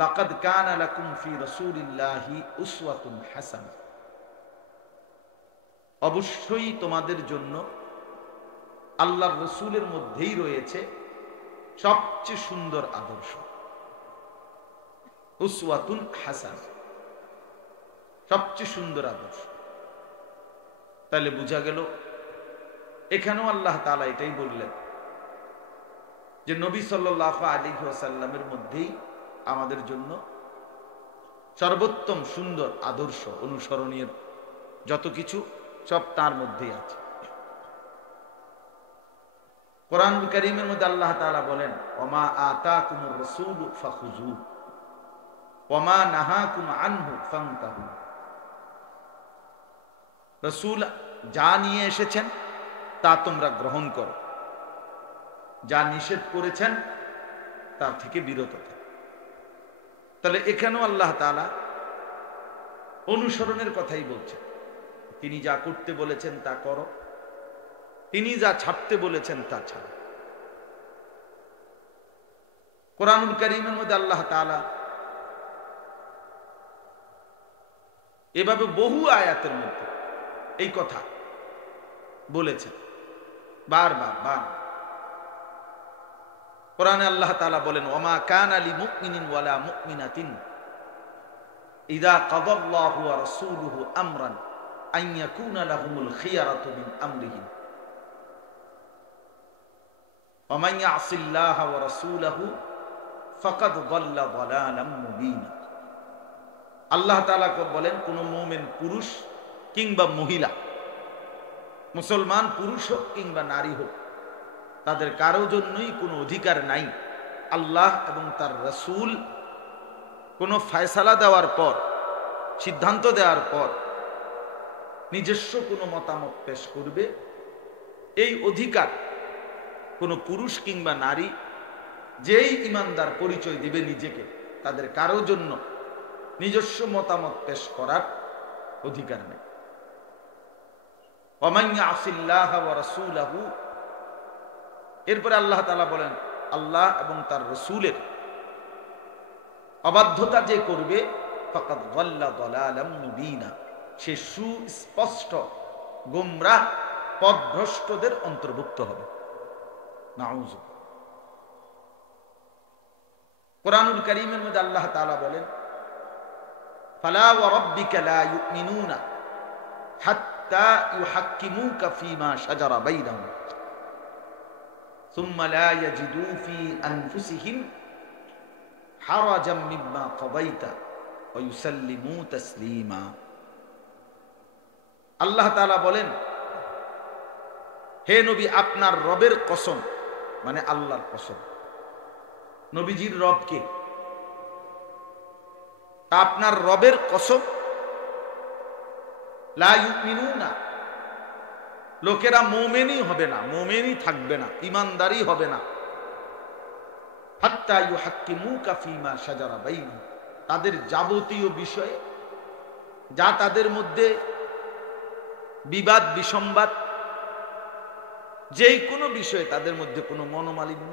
লাকাদ কানা লাকুম ফি রাসূলিল্লাহি উসওয়াতুন হাসানাহ, অবশ্যই তোমাদের জন্য আল্লাহর রাসূলের মধ্যেই রয়েছে সবচেয়ে সুন্দর আদর্শ। উসওয়াতুন হাসানাহ, সবচেয়ে সুন্দর আদর্শ। তাহলে বোঝা গেল এখানেও আল্লাহ তাআলা এটাই বললেন যে নবী সাল্লাল্লাহু আলাইহি ওয়াসাল্লামের মধ্যেই আমাদের জন্য সর্বোত্তম সুন্দর আদর্শ, অনুসরণীয় যত কিছু সব তার মধ্যেই আছে। কোরআনুল কারীমের মধ্যে আল্লাহ তাআলা বলেন, ওমা আতাকুমুর রাসূলু ফাখুযুহু ওমা নাহাকুম আনহু ফান্তাহু। রাসূল যা নিয়ে এসেছেন তা তোমরা গ্রহণ করো, যা নিষেধ করেছেন তার থেকে বিরত থাকো। তাহলে এখানেও আল্লাহ তাআলা অনুসরণের কথাই বলছেন। তিনি যা করতে বলেছেন তা করো, তিনি যা ছাড়তে বলেছেন তা ছাড়ো। কোরআনুল কারীমের মধ্যে আল্লাহ তাআলা এভাবে বহু আয়াতের মধ্যে এই কথা বলেছেন বারবার। কোরআনে আল্লাহ তাআলা বলেন, ওমা কানা লিমুমিনিন ওয়ালা মুমিনাতিন ইযা কাদাল্লাহু ওয়া রাসূলুহু আমরান আন ইয়াকুনা লাহুমুল খিয়ারাতু মিন আমরিহিম ওয়া মান ইয়াসিল্লাহা ওয়া রাসূলাহু ফাকাদ যাল্লা যালালাম মুবিনা। আল্লাহ তাআলা বলেন, কোন মুমিন পুরুষ কিংবা মহিলা, মুসলমান পুরুষ হোক কিংবা নারী হোক, তাদের কারো জন্যই কোনো অধিকার নাই আল্লাহ এবং তার রাসূল কোনো ফয়সালা দেওয়ার পর, সিদ্ধান্ত দেওয়ার পর নিজস্ব কোনো মতামত পেশ করবে, এই অধিকার কোনো পুরুষ কিংবা নারী যেই ইমানদার পরিচয় দিবে নিজেকে, তাদের কারো জন্য নিজস্ব মতামত পেশ করার অধিকার নেই। ওমান ইয়াসিল্লাহ ওয়া রাসূলাহু, এরপরে আল্লাহ তাআলা বলেন, আল্লাহ এবং তার রাসূলের অবাধ্যতা যে করবে ফাকাদ যাল্লা যালালাম মুবিনা, সে সুস্পষ্ট গোমরাহ পথভ্রষ্টদের অন্তর্ভুক্ত হবে। নাউযু। কোরআনুল কারীমের মধ্যে আল্লাহ তাআলা বলেন, ফালা ওয়া রাব্বিকা লা ইউমিনুনা হাত্তা ইউহাক্কিমুকা ফীমা শাজারা বাইনাহুম সুম্মা লা ইয়াজিদু ফী আনফুসিহিম হারাজাম মিম্মা কাদাইতা ওয়া ইউসাল্লিমু তাসলিমা। আল্লাহ তাআলা বলেন, হে নবী, আপনার রবের কসম, মানে আল্লাহর কসম। নবীজির রব কে? তা আপনার রবের কসম, লা ইউমিনুনা, লোকেরা মুমিনই হবে না, মুমিনই থাকবে না, ঈমানদারি হবে না, হাত্তা ইউহাক্কিমুকা ফীমা শাজারা বাইনহুম, তাদের যাবতীয় বিষয়ে যা তাদের মধ্যে বিবাদ বিসম্বাদ, যেই কোনো বিষয়ে তাদের মধ্যে কোনো মনোমালিন্য,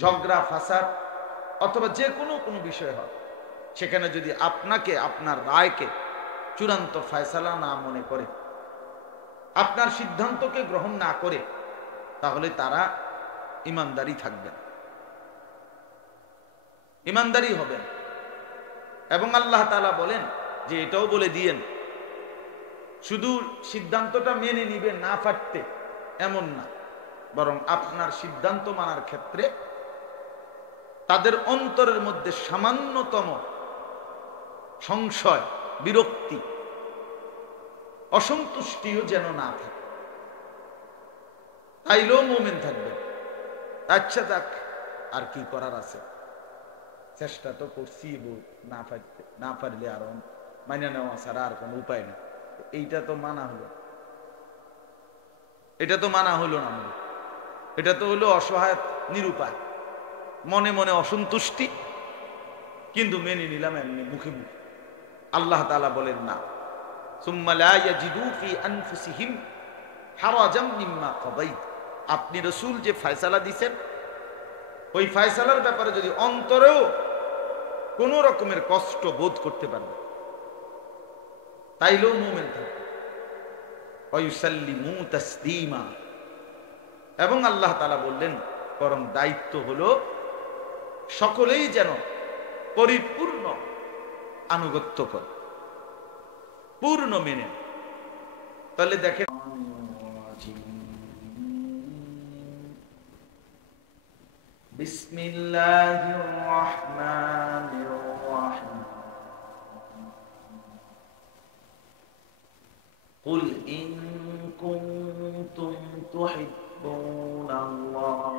ঝগড়া ফাসাদ অথবা যে কোনো বিষয় হয়, সেখানে যদি আপনাকে, আপনার রায়কে চূড়ান্ত ফয়সালা না মনে করে, আপনার সিদ্ধান্তকে গ্রহণ না করে, তাহলে তারা ঈমানদারি থাকবেন, ঈমানদারি হবেন। এবং আল্লাহ তাআলা বলেন যে এটাও বলে দিয়েন, শুধু সিদ্ধান্তটা মেনে নিবেন না পারতে এমন না, বরং আপনার সিদ্ধান্ত মানার ক্ষেত্রে তাদের অন্তরের মধ্যে সামান্যতম সংশয়, বিরক্তি, অসন্তুষ্টিও যেন না থাকে, তাইলেও মুমিন থাকবে। আচ্ছা যাক, আর কি করার আছে, চেষ্টা তো করছি, না পারলে আর মাইনা নেওয়া ছাড়া আর কোনো উপায় নেই। এইটা তো মানা হলো, এটা তো মানা হলো না, এটা তো হলো অসহায় নিরুপায়, মনে মনে অসন্তুষ্টি, কিন্তু মেনে নিলাম এমনি মুখে মুখে। আল্লাহ তাআলা বলেন না, সুম্মা লা ইয়াজিদু ফি আনফুসিহিম হারাজাম মিম্মা কাদাইত, আপনি রাসূল যে ফয়সালা দিবেন, ওই ফয়সালার ব্যাপারে যদি অন্তরেও কোন রকমের কষ্ট বোধ করতে পারবে, তাইলেও মুমিন থাকবে। ওয়ায়ুসাল্লিমু তাসলিমা। এবং আল্লাহ তাআলা বললেন বরং দায়িত্ব হলো সকলেই যেন পরিপূর্ণ আনুগত্য করে, পূর্ণ মেনে। তাহলে দেখেন বিসমিল্লাহির রহমানির রহিম। قل إن كنتم تحبون الله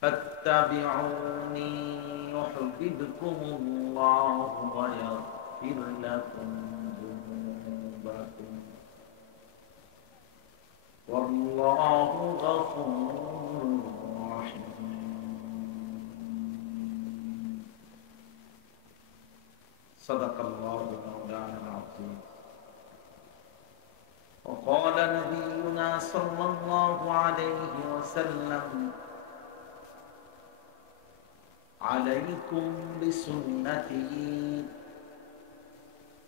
فاتبعوني يحببكم الله ويغفر لكم ذنوبكم والله غفور رحيم. صدق الله مولانا العظيم. وقال نبينا صلى الله عليه وسلم عليكم بسنتي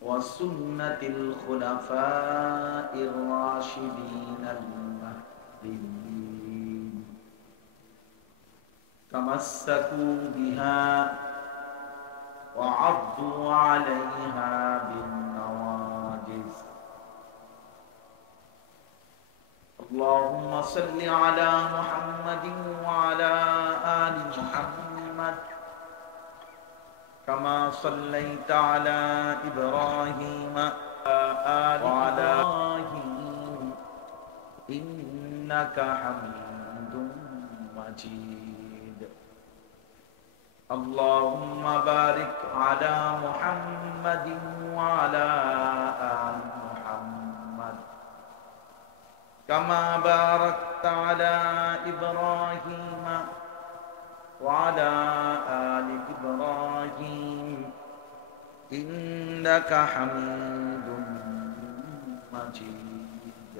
وسنة الخلفاء الراشدين المهديين تمسكوا بها وعضوا عليها بالنواجذ. اللهم صل على محمد وعلى آل محمد كما صليت على إبراهيم وعلى إبراهيم إنك حميد مجيد. اللهم بارك على محمد وعلى آل محمد كما باركت على إبراهيم وعلى آل إبراهيم إنك حميد مجيد.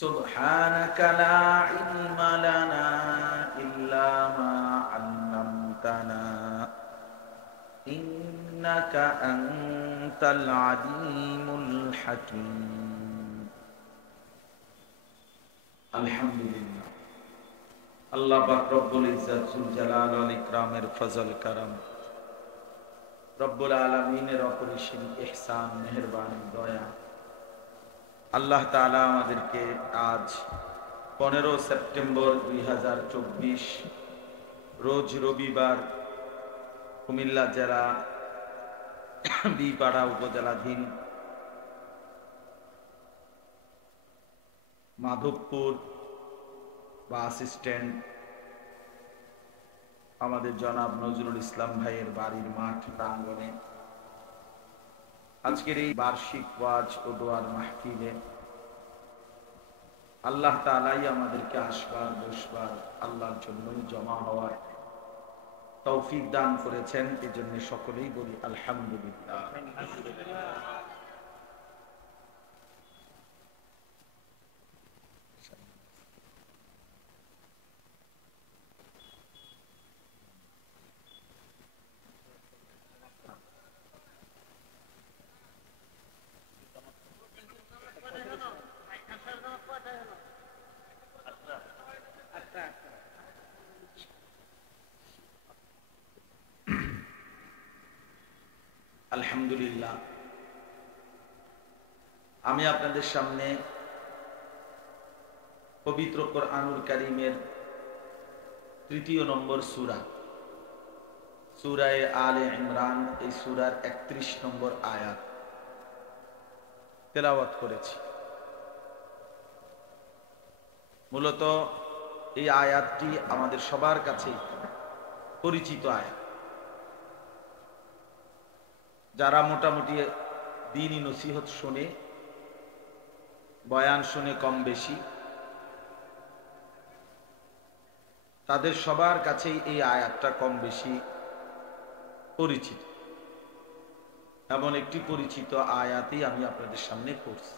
سبحانك لا علم لنا إلا ما علمتنا إنك أنت العليم الحكيم. الحمد لله. আল্লাহ পাক রব্বুল ইজ্জত জুল জালাল ওয়াল ইকরামের ফজল করম, রব্বুল আলামিনের অপরিসীম ইহসান, মেহেরবানি, দয়া। আল্লাহ তাআলা আমাদেরকে আজ 15 সেপ্টেম্বর 2024 রোজ রবিবার কুমিল্লা জেলা বিপাড়া উপজেলাধীন মাধবপুর বাস স্ট্যান্ড আমাদের জনাব নজরুল ইসলাম ভাইয়ের বাড়ির মাঠ প্রাঙ্গণে আজকের এই বার্ষিক ওয়াজ ও দোয়ার মাহফিলে আল্লাহ তাআলাই আমাদেরকে আসবার বসবার আল্লাহর জন্যই জমা হওয়ার তৌফিক দান করেছেন। এজন্য সকলেই বলি আলহামদুলিল্লাহ। আলহামদুলিল্লাহ, আমি আপনাদের সামনে পবিত্র কোরআনুল কারীমের 3 নম্বর সূরা, সূরা আলে ইমরান, এই সূরার 31 নম্বর আয়াত তেলাওয়াত করেছি। মূলত এই আয়াতটি আমাদের সবার কাছে পরিচিত আয়াত। যারা মোটামুটি দ্বীনি নসিহত শুনে, বয়ান শুনে কম বেশি, তাদের সবার কাছেই এই আয়াতটা কম বেশি পরিচিত। এমন একটি পরিচিত আয়াতই আমি আপনাদের সামনে পড়ছি।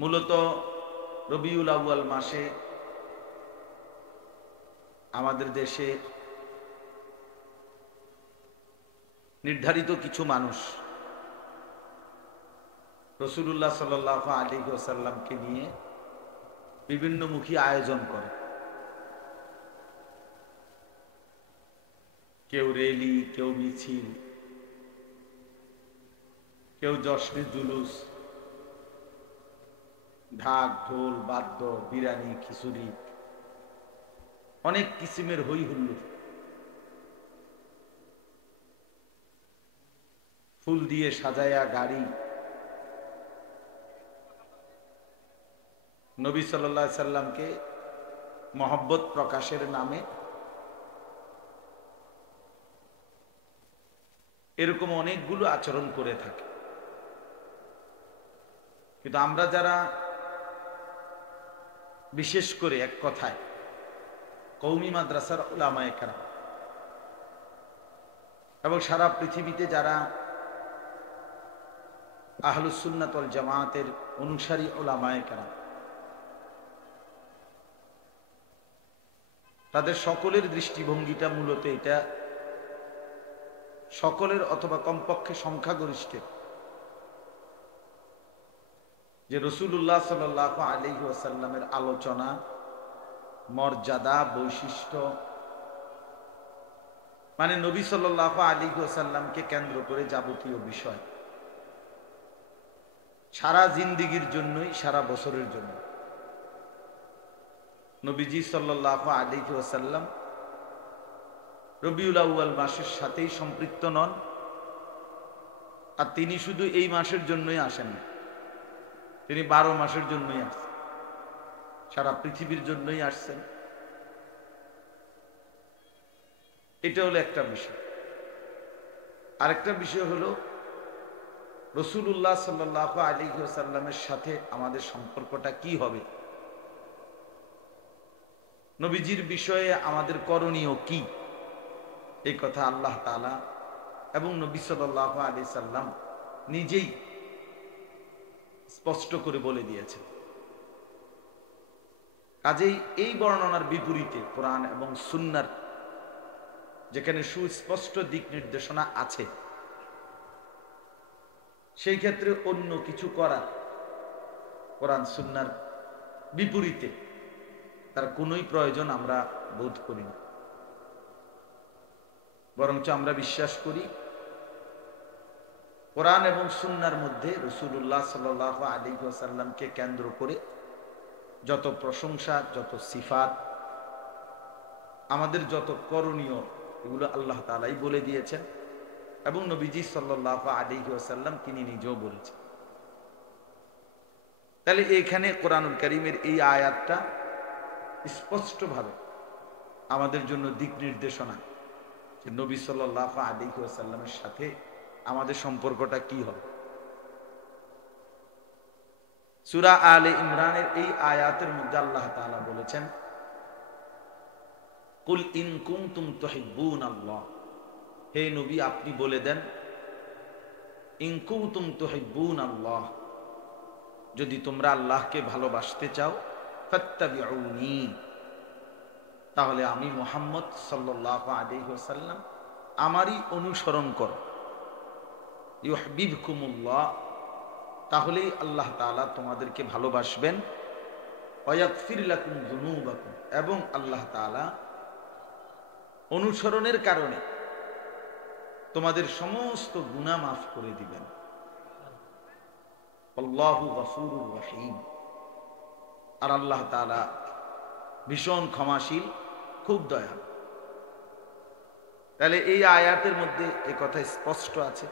মূলত রবিউল আউয়াল মাসে আমাদের দেশে নির্ধারিত কিছু মানুষ রাসূলুল্লাহ সাল্লাল্লাহু আলাইহি ওয়াসাল্লামকে নিয়ে বিভিন্নমুখী আয়োজন করে। কেউ রেলি, কেউ মিছিল, কেউ জশ্নে জুলুস, ঢাক ঢোল বাদ্য, বিরিয়ানি খিচুড়ি, অনেক কিসিমের হই হুল্লোড়, ফুল দিয়ে সাজায়া গাড়ি, নবী সাল্লাল্লাহু আলাইহি সাল্লামকে মহব্বত প্রকাশের নামে এরকম অনেকগুলো আচরণ করে থাকে। কিন্তু আমরা যারা বিশেষ করে এক কথায় কওমি মাদ্রাসার উলামায়ে কেরাম এবং সারা পৃথিবীতে যারা আহলুস সুন্নাত ওয়াল জামাতের অনুসারী উলামায়ে কেরাম, তাদের সকলের দৃষ্টিভঙ্গিটা মূলত এটা, সকলের অথবা কমপক্ষে সংখ্যাগরিষ্ঠের, যে রাসূলুল্লাহ সাল্লাল্লাহু আলাইহি ওয়াসাল্লামের আলোচনা, মর্যাদা, বৈশিষ্ট্য, মানে নবী সাল্লাল্লাহু আলাইহি ওয়াসাল্লামকে কেন্দ্র করে যাবতীয় বিষয় সারা জিন্দেগীর জন্যই, সারা বছরের জন্য নবীজি সাল্লাল্লাহু আলাইহি ওয়াসাল্লাম রবিউল আউয়াল মাসের সাথেই সম্পৃক্ত নন। আর তিনি শুধু এই মাসের জন্যই আসেন না, তিনি 12 মাসের জন্যই আসছেন, সারা পৃথিবীর জন্যই আসছেন। এটা হলো একটা বিষয়। আরেকটা বিষয় হলো রাসূলুল্লাহ সাল্লাল্লাহু আলাইহি ওয়াসাল্লামের সাথে আমাদের সম্পর্কটা কি হবে, নবীজির বিষয়ে আমাদের করণীয় কি, এই কথা আল্লাহ তাআলা এবং নবী সাল্লাল্লাহু আলাইহি সাল্লাম নিজেই স্পষ্ট করে বলে দিয়েছেন। কাজেই এই বর্ণনার বিপরীতে কোরআন এবং সুন্নাহর যেখানে সুস্পষ্ট দিক নির্দেশনা আছে, সেই ক্ষেত্রে অন্য কিছু করা কোরআন সুন্নাহর বিপরীতে তার কোনোই প্রয়োজন আমরা বোধ করি না। বরঞ্চ আমরা বিশ্বাস করি কোরআন এবং সুন্নাহর মধ্যে রাসূলুল্লাহ সাল্লাল্লাহু আলাইহি ওয়াসাল্লামকে কেন্দ্র করে যত প্রশংসা, যত সিফাত, আমাদের যত করণীয়, এগুলো আল্লাহ তাআলাই বলে দিয়েছেন এবং নবীজি সাল্লাল্লাহু আলাইহি ওয়াসাল্লাম তিনি নিজেও বলেছেন। তাহলে এখানে কোরআনুল কারীমের এই আয়াতটা স্পষ্টভাবে আমাদের জন্য দিক নির্দেশনা, যে নবী সাল্লাল্লাহু আলাইহি ওয়াসাল্লামের সাথে আমাদের সম্পর্কটা কি হবে। সূরা আলে ইমরানের এই আয়াতের মধ্যে আল্লাহ তাআলা বলেছেন, কুল ইন কুনতুম তুহিব্বুনাল্লাহ, হে নবী আপনি বলে দেন, ইন কুনতুম তুহিব্বুনাল্লাহ, যদি তোমরা আল্লাহকে ভালোবাসতে চাও, ফাত্তাবিউনি, তাহলে আমি মুহাম্মদ সাল্লাল্লাহু আলাইহি ওয়াসাল্লাম আমারই অনুসরণ করো। ইউহিব্বুকুমুল্লাহ, তাহলেই আল্লাহ তাআলা তোমাদেরকে ভালোবাসবেন। ওয়ায়াগফির লাকুম যুনুবাকুম, এবং আল্লাহ তাআলা অনুসরণের কারণে তোমাদের সমস্ত গুনাহ মাফ করে দিবেন। আল্লাহু গফুরুর রহিম, আর আল্লাহ তাআলা ভীষণ ক্ষমাশীল, খুব দয়ালু। তাহলে এই আয়াতের মধ্যে এই কথা স্পষ্ট আছে,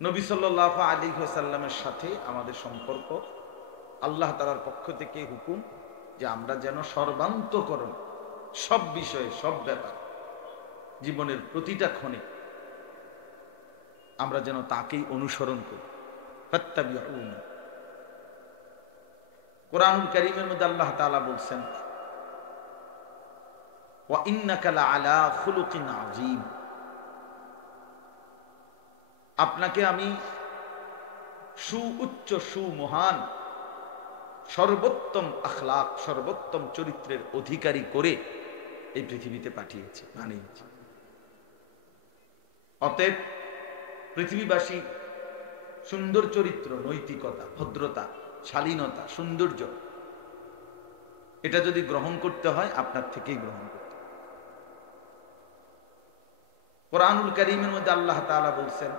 নবী সাল্লাল্লাহু আলাইহি ওয়াসাল্লামের সাথে আমাদের সম্পর্ক, আল্লাহ তাআলার পক্ষ থেকে হুকুম যে আমরা যেন সর্বান্তকরণ, সব বিষয়ে, সব ব্যাপার, জীবনের প্রতিটা ক্ষণে আমরা যেন তাকেই অনুসরণ করি। ফাত্তাবিউনি, কোরআনুল কারীমের মধ্যে আল্লাহ তাআলা বলছেন, ওয়া ইন্নাকা লাআলা খুলুকিন আযীম, আপনাকে আমি সুউচ্চ সুমহান সর্বোত্তম আখলাক সর্বোত্তম চরিত্রের অধিকারী করে এই পৃথিবীতে পাঠিয়েছে বানিয়েছে। অতএব পৃথিবীবাসী সুন্দর চরিত্র, নৈতিকতা, ভদ্রতা, শালীনতা, সৌন্দর্য এটা যদি গ্রহণ করতে হয় আপনার থেকেই গ্রহণ করতে হবে। কোরআনুল কারীমের মধ্যে আল্লাহ তাআলা বলছেন,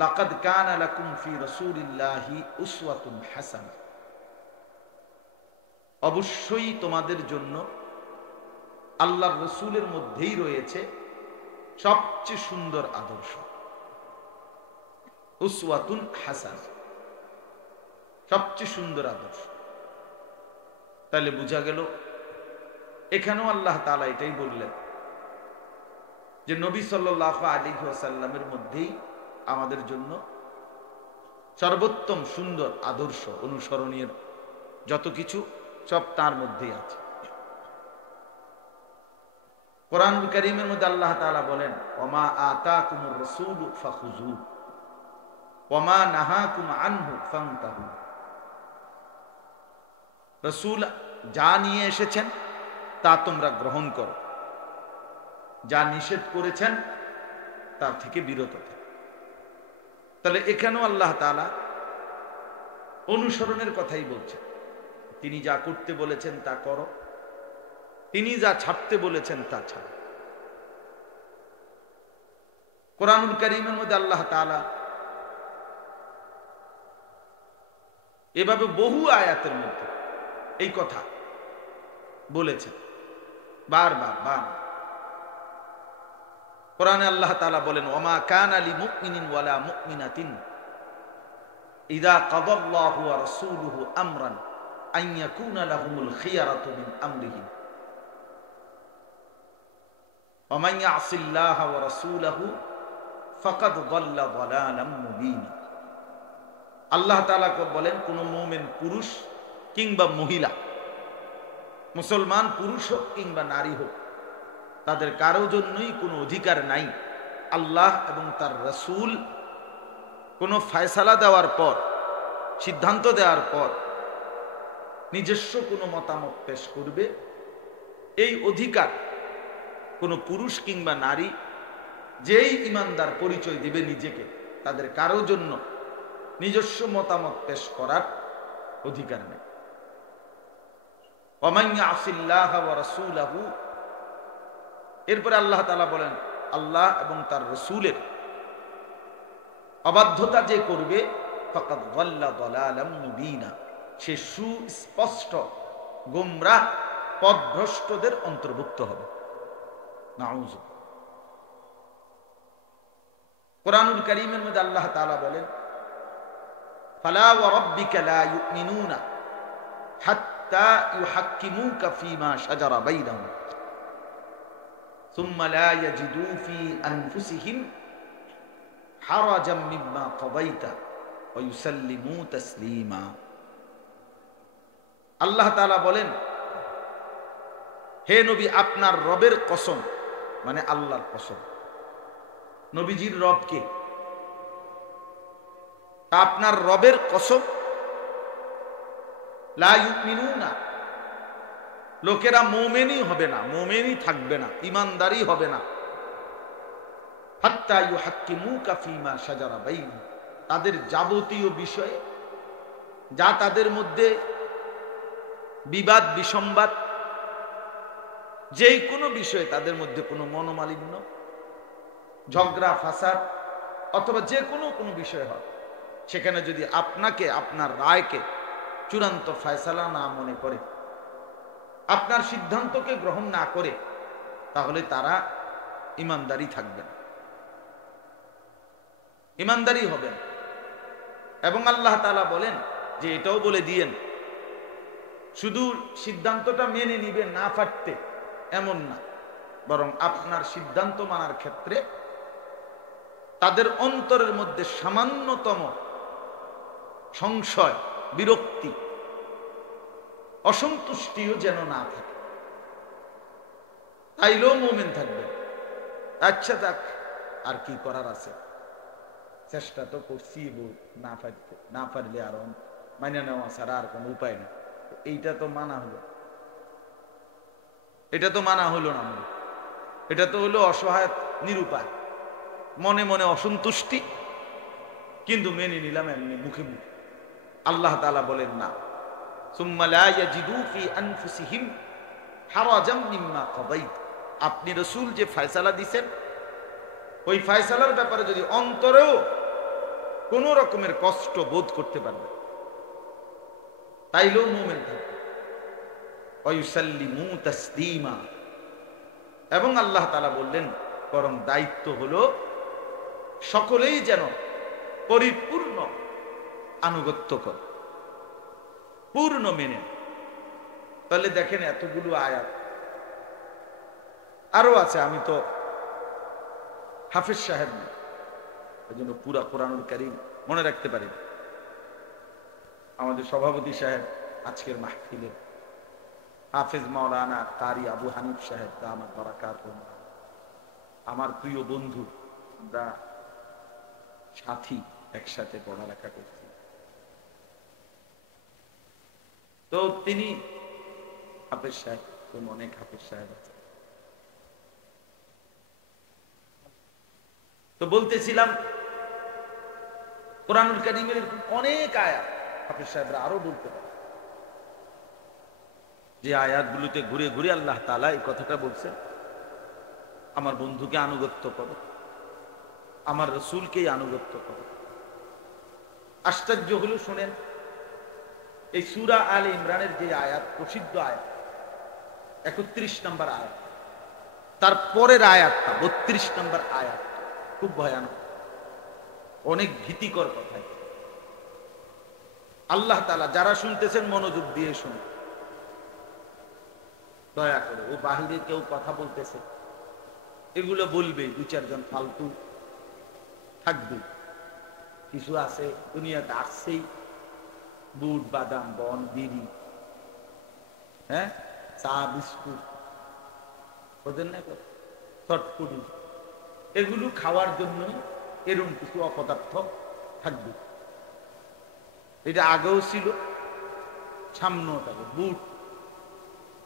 লাকাদ কানা লাকুম ফি রাসূলিল্লাহি উসওয়াতুন হাসানাহ, অবশ্যই তোমাদের জন্য আল্লাহর রাসূলের মধ্যেই রয়েছে সবচেয়ে সুন্দর আদর্শ। উসওয়াতুন হাসানাহ, সবচেয়ে সুন্দর আদর্শ। তাহলে বোঝা গেল এখানেও আল্লাহ তাআলা এটাই বললেন যে নবী সাল্লাল্লাহু আলাইহি ওয়াসাল্লামের মধ্যেই আমাদের জন্য সর্বোত্তম সুন্দর আদর্শ, অনুসরণীয় যত কিছু সব তার মধ্যেই আছে। কোরআনুল কারীমের মধ্যে আল্লাহ তাআলা বলেন, ওমা আতাকুমুর রাসূলু ফাখুযু ওমা নাহাকুম আনহু ফান্তাহু। রাসূল যা নিয়ে এসেছেন তা তোমরা গ্রহণ করো, যা নিষেধ করেছেন তার থেকে বিরত থাকো। তাহলে এখানেও আল্লাহ তাআলা অনুসরণের কথাই বলছেন। তিনি যা করতে বলেছেন তা করো, তিনি যা ছাড়তে বলেছেন তা ছাড়ো। কোরআনুল কারীমের মধ্যে আল্লাহ তাআলা এভাবে বহু আয়াতের মধ্যে এই কথা বলেছেন বারবার। কোরআনে আল্লাহ তাআলা বলেন, ওমা কানা লিমুমিনিন ওয়ালা মুমিনাতিন ইযা কাদাল্লাহু ওয়া রাসূলুহু আমরান আন ইয়াকুনা লাহুমুল খিয়ারাতু মিন আমরিহিম ওয়া মান ইয়াসিল্লাহা ওয়া রাসূলাহু ফাকাদ যাল্লা যালালাম মুবিনা। আল্লাহ তাআলা বলেন, কোন মুমিন পুরুষ কিংবা মহিলা, মুসলমান পুরুষ হোক কিংবা নারী হোক, তাদের কারো জন্যই কোনো অধিকার নাই আল্লাহ এবং তার রাসূল কোনো ফয়সালা দেওয়ার পর, সিদ্ধান্ত দেওয়ার পর নিজস্ব কোনো মতামত পেশ করবে, এই অধিকার কোনো পুরুষ কিংবা নারী যেই ইমানদার পরিচয় দিবে নিজেকে, তাদের কারো জন্য নিজস্ব মতামত পেশ করার অধিকার নেই। ওয়া মান ইয়াসিল্লাহা ওয়া রাসূলাহু, এরপরে আল্লাহ তাআলা বলেন, আল্লাহ এবং তার রাসূলের অবাধ্যতা যে করবে ফাকাদ যাল্লা যালালাম মুবিনা, সে সুস্পষ্ট গোমরাহ পথভ্রষ্টদের অন্তর্ভুক্ত হবে। নাউযু। কোরআনুল কারীমের মধ্যে আল্লাহ তাআলা বলেন, ফালা ওয়া রাব্বিকা লা ইউমিনুনা হাত্তা ইউহাক্কিমুকা ফীমা শাজারা বাইনাহুম সুম্মা লা ইয়াজিদু ফী আনফুসিহিম হারাজাম মিম্মা কাদাইতা ওয়া ইউসাল্লিমু তাসলিমা। আল্লাহ তাআলা বলেন, হে নবী, আপনার রবের কসম, মানে আল্লাহর কসম। নবীজির রব কে? আপনার রবের কসম, লা ইউমিনুনা, লোকেরা মুমিনই হবে না, মুমিনই থাকবে না, ঈমানদারই হবে না, হাত্তা ইউহাক্কিমুকা ফীমা শাজারা বাইনাহুম, তাদের যাবতীয় বিষয়ে যা তাদের মধ্যে বিবাদ বিসম্বাদ, যেই কোনো বিষয়ে তাদের মধ্যে কোনো মনোমালিন্য, ঝগড়া ফাসাদ অথবা যে কোনো বিষয় হয়, সেখানে যদি আপনাকে, আপনার রায়কে চূড়ান্ত ফয়সালা না মনে করে, আপনার সিদ্ধান্তকে গ্রহণ না করে, তাহলে তারা ঈমানদারি থাকবেন, ঈমানদারি হবেন। এবং আল্লাহ তাআলা বলেন যে এটাও বলে দিয়েন, শুধু সিদ্ধান্তটা মেনে নিবেন না পারতে এমন না, বরং আপনার সিদ্ধান্ত মানার ক্ষেত্রে তাদের অন্তরের মধ্যে সামান্যতম সংশয়, বিরক্তি, অসন্তুষ্টিও যেন না থাকে, তাইলেও মুমিন থাকবে। আচ্ছা, দেখ আর কি করার আছে, চেষ্টা তো করছি, না পারলে আর মাইনে নেওয়া ছাড়া আর কোনো উপায় নেই। এইটা তো মানা হলো, এটা তো মানা হলো না। এটা তো হলো অসহায়, নিরুপায়, মনে মনে অসন্তুষ্টি, কিন্তু মেনে নিলাম এমনি মুখে মুখে। আল্লাহ তাআলা বলেন না, সুম্মা লা ইয়াজিদু ফি আনফুসিহিম হারাজাম মিম্মা কাদাইত। আপনি রাসূল যে ফয়সালা দিবেন, ওই ফয়সালার ব্যাপারে যদি অন্তরেও কোন রকমের কষ্ট বোধ করতে পারবে, তাইলেও মুমিন থাকবে। ওয়া ইউসাল্লিমু তাসলিমা। এবং আল্লাহ তাআলা বললেন, বরং দায়িত্ব হলো সকলেই যেন পরিপূর্ণ আনুগত্য করে, পূর্ণ মেনে। তাহলে দেখেন এতগুলো আয়াত আরো আছে, আমি তো হাফেজ সাহেব না, এই জন্য পুরা কোরআনুল কারীম মনে রাখতে পারি। আমাদের সভাপতি সাহেব আজকের মাহফিলে হাফেজ মাওলানা কারি আবু হানিফ সাহেব দামাত বারাকাতুহু, আমার প্রিয় বন্ধু, আমরা সাথী, একসাথে পড়ালেখা করছি। তো তিনি হাফেজ সাহেব, অনেক হাফেজ সাহেব আছে। তো বলতেছিলাম কোরআনুল কারীমের অনেক আয়াত হাফেজ সাহেবরা আরো বলতে পারে, যে আয়াতগুলোতে ঘুরে ঘুরে আল্লাহ তাআলা এই কথাটা বলছেন, আমার বন্ধুকে আনুগত্য করো, আমার রাসূলকেই আনুগত্য করো। আশ্চর্য হলো, শুনেন, এই সূরা আলে ইমরানের যে আয়াত, প্রসিদ্ধ আয়াত 31 নম্বর আয়াত, তার পরের আয়াতটা 32 নম্বর আয়াত খুব ভয়ানক, অনেক ভীতিকর কথা। আল্লাহ তাআলা, যারা শুনতেছেন মনোযোগ দিয়ে শুনুন, দয়া করে। ও বাহিরে কেউ কথা বলতেছে, এগুলো বলবে, দু চারজন ফালতু থাকবে, কিছু আছে দুনিয়াতে আসছেই, বুট বাদাম বন বিড়ি, হ্যাঁ, চা বিস্কুট, ওদের না চটপটি, এগুলো খাওয়ার জন্য এরকম কিছু অপদার্থ থাকবে। এটা আগেও ছিল, সামনেও থাকবে। বুট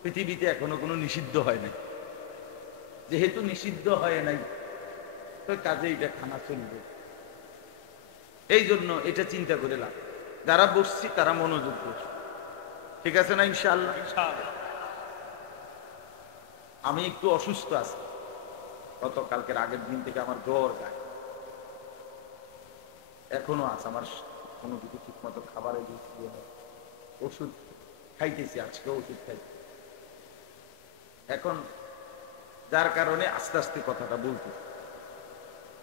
পৃথিবীতে এখনো কোনো নিষিদ্ধ হয় নাই, যেহেতু নিষিদ্ধ হয় নাই, তো কাজে এটা খানা চলবে। এই জন্য এটা চিন্তা করে লাভ, যারা বসছি তারা মনোযোগ করছে, ঠিক আছে না? ইনশাআল্লাহ। আমি একটু অসুস্থ আছি, গতকালকের আগের দিন থেকে আমার জ্বর গায়ে এখনো আছে, আমার কোনো কিছু ঠিক মতো খাবারে ওষুধ খাইতেছি, আজকে ওষুধ খাইছি এখন, যার কারণে আস্তে আস্তে কথাটা বলতেছি।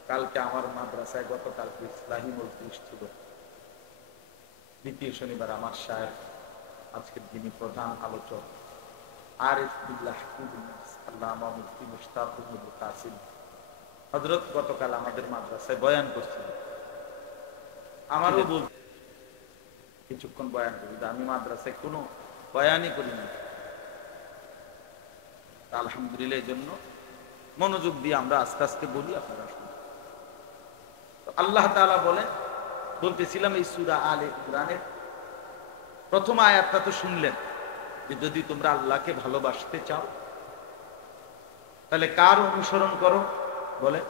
কালকে আমার মাদ্রাসায়, গতকালকে ইসলামী মজলিস ছিল, দ্বিতীয় শনিবার। আমার সাহেব আজকের যিনি প্রধান আলোচক, আরিফ বিল্লাহ আল্লামা মুফতি মুশতাকুল কাসিম হযরত গতকাল আমাদের মাদ্রাসায় বয়ান করছিলেন। আমারও বলতে কিছুক্ষণ বয়ান করি, আমি মাদ্রাসায় কোনো বয়ানই করি না, আলহামদুলিল্লাহ। এই জন্য মনোযোগ দিয়ে আমরা আস্তে আস্তে বলি, আপনারা শুনুন। আল্লাহ তাআলা বলতেছিলাম, এই সূরা আলে ইমরানের প্রথম আয়াতটা তো শুনলেন, যে যদি তোমরা আল্লাহকে ভালোবাসতে চাও তাহলে কার অনুসরণ করো? বলে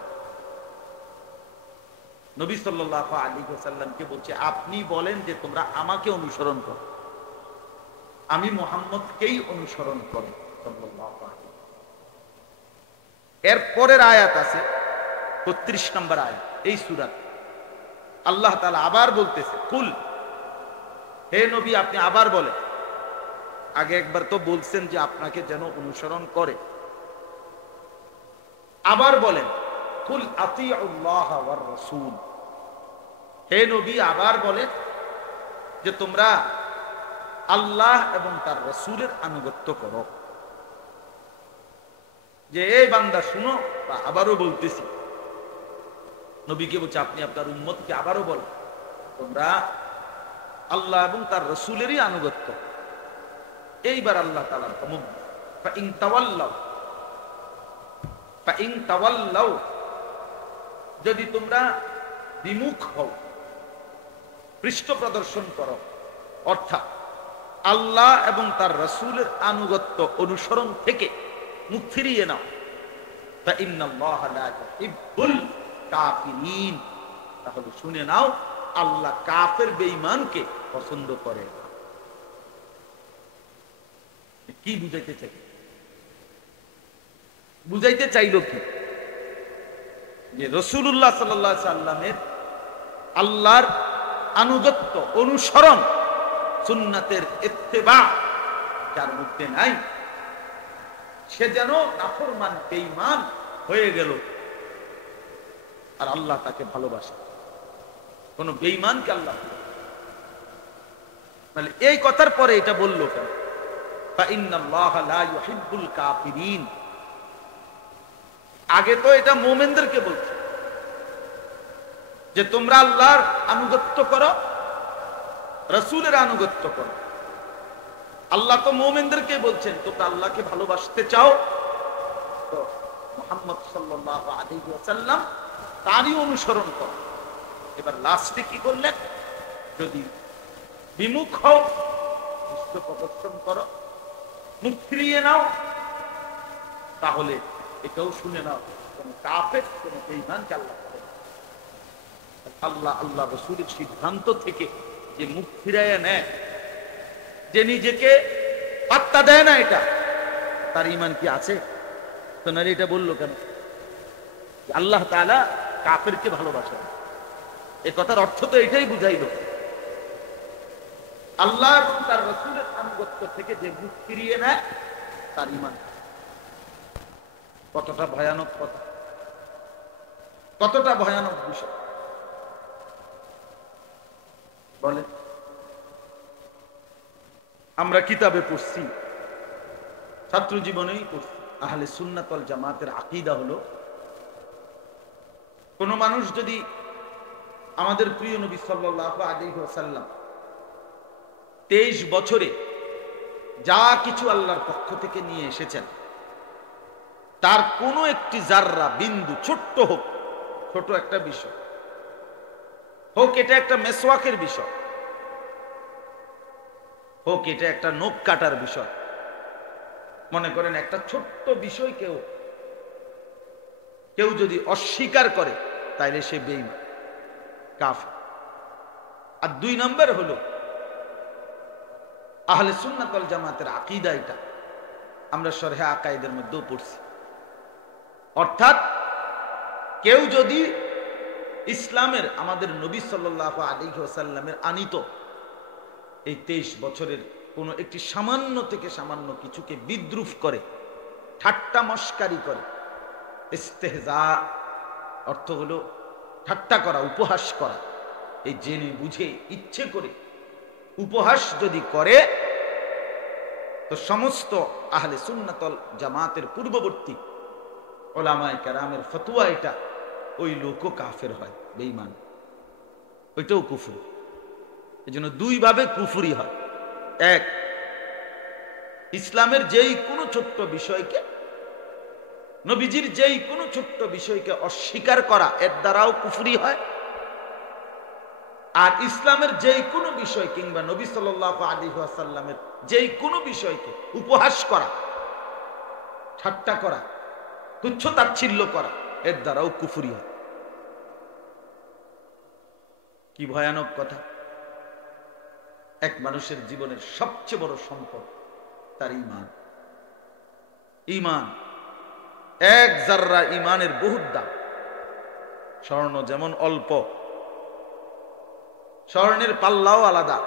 নবী সাল্লাল্লাহু আলাইহি ওয়াসাল্লামকে বলছে, আপনি বলেন যে তোমরা আমাকে অনুসরণ করো, আমি মুহাম্মদকেই অনুসরণ করো সাল্লাল্লাহু আলাইহি। এর পরের আয়াত আছে ৩৫ নম্বর আয়াত এই সূরার। আল্লাহ তাআলা আবার বলতেছে, কুল, হে নবী আপনি আবার বলেন। আগে একবার তো বলছেন যে আপনাকে যেন অনুসরণ করে, আবার বলেন, কুল আতিউল্লাহ ওয়ার রাসূল, হে নবী আবার বলেন যে তোমরা আল্লাহ এবং তার রাসূলের আনুগত্য করো। যে এই বান্দা শুনো, বা আবারও বলতেছি, নবীকে বলছে আপনি আপনার উম্মতকে আবারও বলেন তোমরা আল্লাহ এবং তার রাসূলেরই আনুগত্য। এইবার আল্লাহ তাআলা ধমক, ফাইন তাওয়াল্লাউ, যদি তোমরা বিমুখ হও, পৃষ্ঠ প্রদর্শন করো, অর্থাৎ আল্লাহ এবং তার রাসূলের আনুগত্য অনুসরণ থেকে মুখ ফিরিয়ে নাও। ফাইন্নাল্লাহা লা ইউহিব্বুল কাফিরিন, তাহলে শুনে নাও আল্লাহ কাফের বেঈমানকে পছন্দ করে না। কি বুঝাইতে চাই? বুঝাইতে চাইল কি? যে রাসূলুল্লাহ সাল্লাল্লাহু আলাইহি সাল্লামের আল্লাহর আনুগত্য অনুসরণ, সুন্নাতের ইত্তেবা যার মধ্যে নাই, সে যেন নাফরমান বেঈমান হয়ে গেল, আর আল্লাহ তাকে ভালোবাসে। কোন বেঈমানকে আল্লাহ, মানে এই কথার পরে এটা বললো কেন? ফাইন্নাল্লাহা লা ইউহিব্বুল কাফিরিন। আগে তো এটা মুমিনদেরকে বলছে যে তোমরা আল্লাহর আনুগত্য করো, রাসূলের আনুগত্য করো। আল্লাহ তো মুমিনদেরকে বলছেন তোমরা আল্লাহকে ভালোবাসতে চাও তো মুহাম্মদ সাল্লাল্লাহু আলাইহি ওয়াসাল্লাম তারই অনুসরণ করো। এবার লাস্টে কি করলেন? যদি বিমুখ হও, পৃষ্ঠ প্রদর্শন করো, মুখ ফিরিয়ে নাও, তাহলে এটাও শুনে নাও কোন কাফের, কোন বেঈমানকে আল্লাহ করে না। আল্লাহ আল্লাহ রাসূলের সিদ্ধান্ত থেকে যে মুখ ফিরাইয়া নেয়, যে নিজেকে পাত্তা দেয় না, এটা তার ঈমান কি আছে? তো নারী এটা বললো কেন? আল্লাহ তাআলা কাফেরকে ভালোবাসেন। এই কথার অর্থ তো এটাই বুঝাইল, আল্লাহ এবং তার রাসূলের আনুগত্য থেকে যে মুখ ফিরিয়ে নেয় তার ঈমান। কতটা ভয়ানক কথা, কতটা ভয়ানক বিষয় বলে। আমরা কিতাবে পড়ছি, ছাত্র জীবনেই পড়ছি, আহলে সুন্নাত ওয়াল জামাতের আকীদা হলো কোন মানুষ যদি আমাদের প্রিয় নবী সাল্লাল্লাহু আলাইহি ওয়াসাল্লাম 23 বছরে যা কিছু আল্লাহর পক্ষ থেকে নিয়ে এসেছেন তার কোনো একটি জাররা বিন্দু, ছোট্ট হোক, ছোট একটা বিষয় হোক, এটা একটা মেসওয়াকের বিষয় হোক, এটা একটা নখ কাটার বিষয়, মনে করেন একটা ছোট্ট বিষয় কেউ যদি অস্বীকার করে তাইলে সে বেঈমান, কাফের। আর 2 নম্বর হলো আহলে সুন্নাত ওয়াল জামাতের আকীদা, এটা আমরা শরহে আকাইদের মধ্যেও পড়ছি। অর্থাৎ কেউ যদি ইসলামের, আমাদের নবী সাল্লাল্লাহু আলাইহি ওয়াসাল্লামের আনিত এই 23 বছরের কোনো একটি সামান্য থেকে সামান্য কিছুকে বিদ্রুপ করে, ঠাট্টা মস্কারি করে, ইস্তেহজা অর্থ হলো ঠাট্টা করা, উপহাস করা, এই জেনে বুঝে ইচ্ছে করে উপহাস যদি করে, তো সমস্ত আহলে সুন্নাত ওয়াল জামাতের পূর্ববর্তী উলামায়ে কেরামের ফতোয়া এটা, ওই লোকও কাফের হয়, বেঈমান, ওইটাও কুফর। এজন্য 2 ভাবে কুফরি হয়। এক, ইসলামের যেই কোনো ছোট্ট বিষয়কে, নবীজির যেই কোনো ছোট্ট বিষয়কে অস্বীকার করা, এর দ্বারাও কুফরি হয়। আর ইসলামের যেই কোনো বিষয় কিংবা নবী সাল্লাল্লাহু আলাইহি ওয়াসাল্লামের যেই কোনো বিষয়কে উপহাস করা, ঠাট্টা করা, তুচ্ছ তাচ্ছিল্য করা, এর দ্বারাও কুফরি হয়। কি ভয়ানক কথা! এক মানুষের জীবনের সবচেয়ে বড় সম্পদ তার ঈমান। ঈমান, এক জাররা ঈমানের বহুত দাম। স্বর্ণ যেমন অল্প, স্বর্ণের পাল্লাও আলাদা,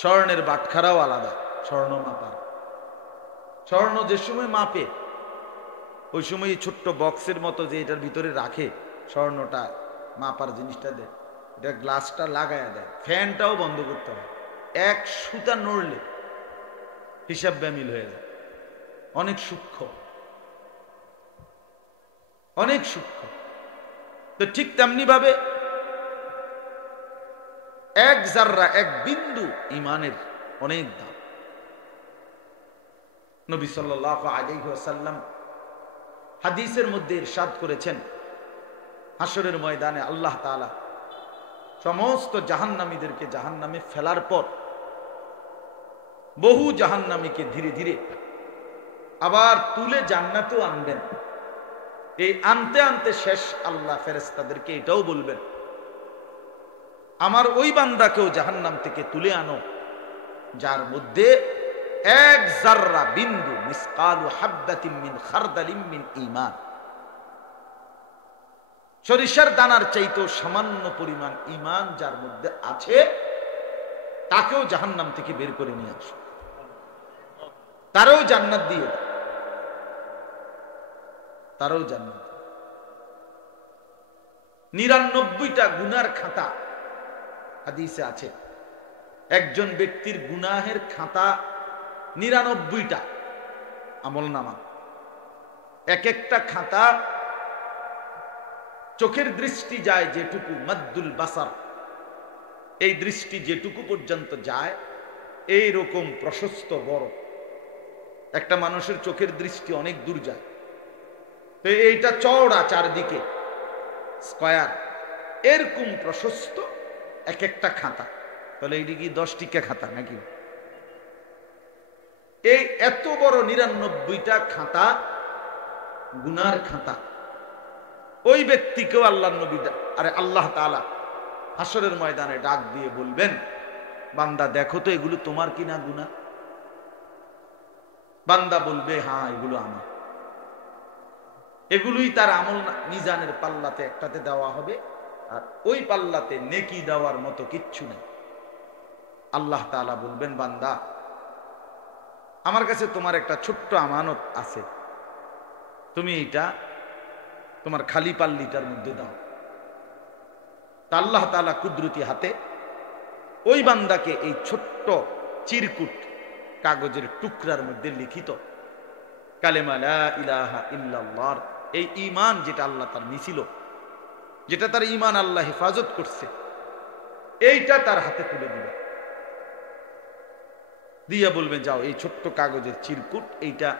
স্বর্ণের বাটখারাও আলাদা, স্বর্ণ মাপার। স্বর্ণ যে সময় মাপে, ওই সময় ছোট্ট বক্সের মতো যে এটার ভিতরে রাখে স্বর্ণটা মাপার জিনিসটা দেয়, এটা গ্লাসটা লাগায়া দেয়, ফ্যানটাও বন্ধ করতে হয়, এক সুতা নড়লে হিসাব ব্যামিল হয়ে যায়। অনেক সূক্ষ্ম, অনেক সূক্ষ্ম। তো ঠিক তেমনি ভাবে এক জাররা, এক বিন্দু ঈমানের অনেক দাম। নবী সাল্লাল্লাহু আলাইহি ওয়াসাল্লাম হাদিসের মধ্যে ইরশাদ করেছেন, হাসরের ময়দানে আল্লাহ তাআলা সমস্ত জাহান্নামীদেরকে জাহান্নামে ফেলার পর বহু জাহান্নামীকে ধীরে ধীরে আবার তুলে জান্নাতেও আনবেন। এই আনতে আনতে শেষ আল্লাহ ফেরেশতাদেরকে এটাও বলবেন, আমার ওই বান্দাকেও জাহান্নাম থেকে তুলে আনো যার মধ্যে এক জাররা বিন্দু মিসকালু হাববাতিন মিন খারদালিন মিন ঈমান, সরিষার দানার চাইতেও সামান্য পরিমাণ ঈমান যার মধ্যে আছে, তাকেও জাহান্নাম থেকে বের করে নিয়ে আসো, তারও জান্নাত দিয়ে, তারও জান্নাত। 99টা গুনার খাতা হাদিসে আছে, একজন ব্যক্তির গুনাহের খাতা 99টা আমলনামা, এক একটা খাতা চোখের দৃষ্টি যায় যেটুকু, মাদ্দুল বাসার, এই দৃষ্টি যেটুকু পর্যন্ত যায় এইরকম প্রশস্ত বড়। একটা মানুষের চোখের দৃষ্টি অনেক দূর যায়, তো এইটা চওড়া চারদিকে স্কয়ার, এরকম প্রশস্ত এক একটা খাতা। তাহলে এইটি কি 10 টিকা খাতা নাকি? এই এত বড় 99টা খাতা গুনার খাতা, ওই ব্যক্তিকেও আল্লাহ নবী আল্লাহ তাআলা হাসরের ময়দানে ডাক দিয়ে বলবেন, বান্দা দেখো তো এগুলো তোমার কিনা গুনাহ? বান্দা বলবে হ্যাঁ এগুলো আমার। এগুলোই তার আমল মিজানের পাল্লাতে একটাতে দেওয়া হবে, আর ওই পাল্লাতে নেকি দেওয়ার মতো কিচ্ছু নেই। আল্লাহ তাআলা বলবেন, বান্দা আমার কাছে তোমার একটা ছোট্ট আমানত আছে, তুমি এটা তোমার খালি পাল্লিটার মধ্যে দাও। তা আল্লাহ তাআলা কুদরতি হাতে ওই বান্দাকে এই ছোট্ট চিরকুট কাগজের টুকরার মধ্যে লিখিত কালেমা লা ইলাহা ইল্লাল্লাহর এই ঈমান, যেটা আল্লাহ তার নিছিল, যেটা তার ঈমান আল্লাহ হেফাজত করছে, এইটা তার হাতে তুলে দিবে, দিয়া বলবে যাও এই ছোট্ট কাগজের চিরকুট এইটা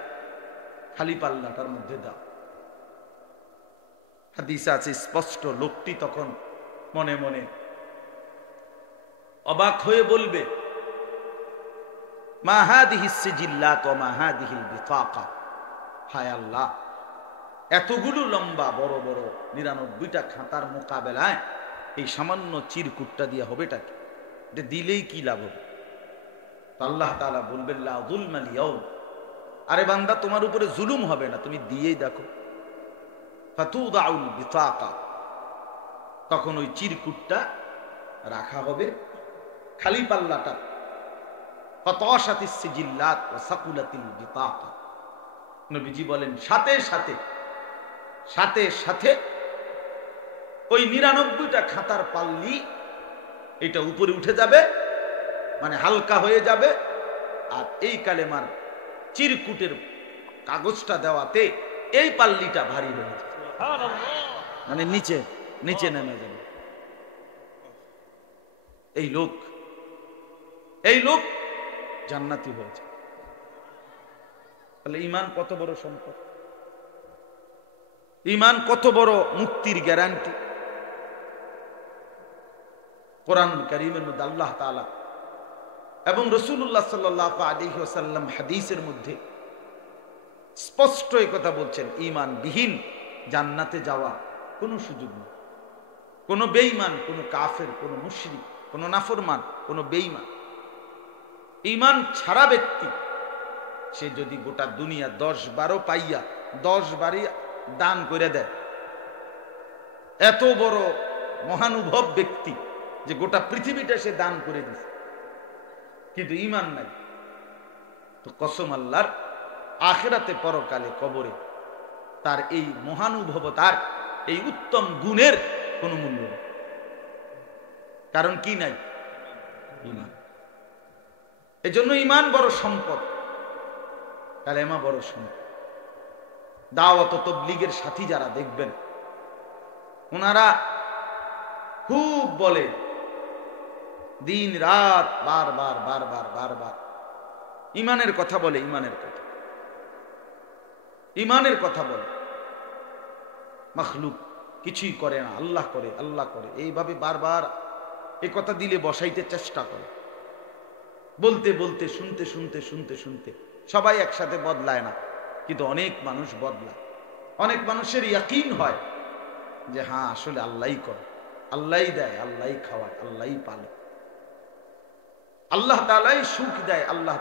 খালি পাল্লাটার মধ্যে দাও। হাদিসে আছে স্পষ্ট, লোকটি তখন মনে মনে অবাক হয়ে বলবে, মা হাদিহিস সিজিল্লাত ওয়া মা হাদিহিল বিতাকা, হায় আল্লাহ এতগুলো লম্বা বড় বড় 99টা খাতার মোকাবেলায় এই সামান্য চিরকুটটা দিয়ে হবেটা কি? এটা দিলেই কি লাভ হবে? আল্লাহ তাআলা বলবেন, লা যুলমাল ইয়াউম, আরে বান্দা তোমার উপরে জুলুম হবে না, তুমি দিয়েই দেখো। ফাতুদাউল বিতাকা, তখন ওই চিরকুটটা রাখা হবে খালি পাল্লাটা, ফাতাশাতিস সিজিল্লাত ওয়া সাকুলাতিল বিতাকা। নবীজি বলেন সাথে সাথে সাথে সাথে ওই 99টা খাতার পাল্লি এটা উপরে উঠে যাবে, মানে হালকা হয়ে যাবে, আর এই কালেমার চিরকুটের কাগজটা দেওয়াতে এই পাল্লিটা ভারী হয়ে যাবে, মানে নিচে নিচে নেমে যাবে। এই লোক জান্নাতি হয়েছে। তাহলে ঈমান কত বড় সম্পদ, ঈমান কত বড় মুক্তির গ্যারান্টি। কোরআন কারীমের মধ্যে আল্লাহ তাআলা এবং রাসূলুল্লাহ সাল্লাল্লাহু আলাইহি ওয়াসাল্লাম হাদিসের মধ্যে স্পষ্ট এই কথা বলছেন, ঈমান বিহীন জান্নাতে যাওয়া কোনো সুযোগ নেই। কোনো বেঈমান, কোনো কাফের, কোনো মুশরিক, কোনো নাফরমান, কোনো বেঈমান, ঈমান ছাড়া ব্যক্তি সে যদি গোটা দুনিয়া 10-12 পাইয়া 10 বারই দান করে দেয়, এত বড় মহানুভব ব্যক্তি যে গোটা পৃথিবীটা সে দান করে দিছে, কিন্তু ঈমান নাই, তো কসম আল্লাহর, আখিরাতে পরকালে কবরে তার এই মহানুভবতার এই উত্তম গুণের কোনো মূল্য নেই। কারণ কি নাই? ঈমান। এজন্য ঈমান বড় সম্পদ, কালেমা বড় সম্পদ। দাওয়াত ও তাবলীগের সাথী যারা দেখবেন, ওনারা খুব বলে দিন রাত বারবার বারবার বারবার ঈমানের কথা বলে, ঈমানের কথা, ঈমানের কথা বলে। মাখলুক কিছুই করে না, আল্লাহ করে, আল্লাহ করে, এইভাবে বারবার এ কথা দিলে বসাইতে চেষ্টা করে। বলতে বলতে, শুনতে শুনতে শুনতে শুনতে সবাই একসাথে বদলায় না, কিন্তু অনেক মানুষ বদলায়। অনেক মানুষের ইয়াকিন হয় যে হ্যাঁ আসলে আল্লাহই করে, আল্লাহই দেয়, আল্লাহই খাওয়ায়, আল্লাহই পালে, আল্লাহ তাআলাই সুখ দেয়, আল্লাহ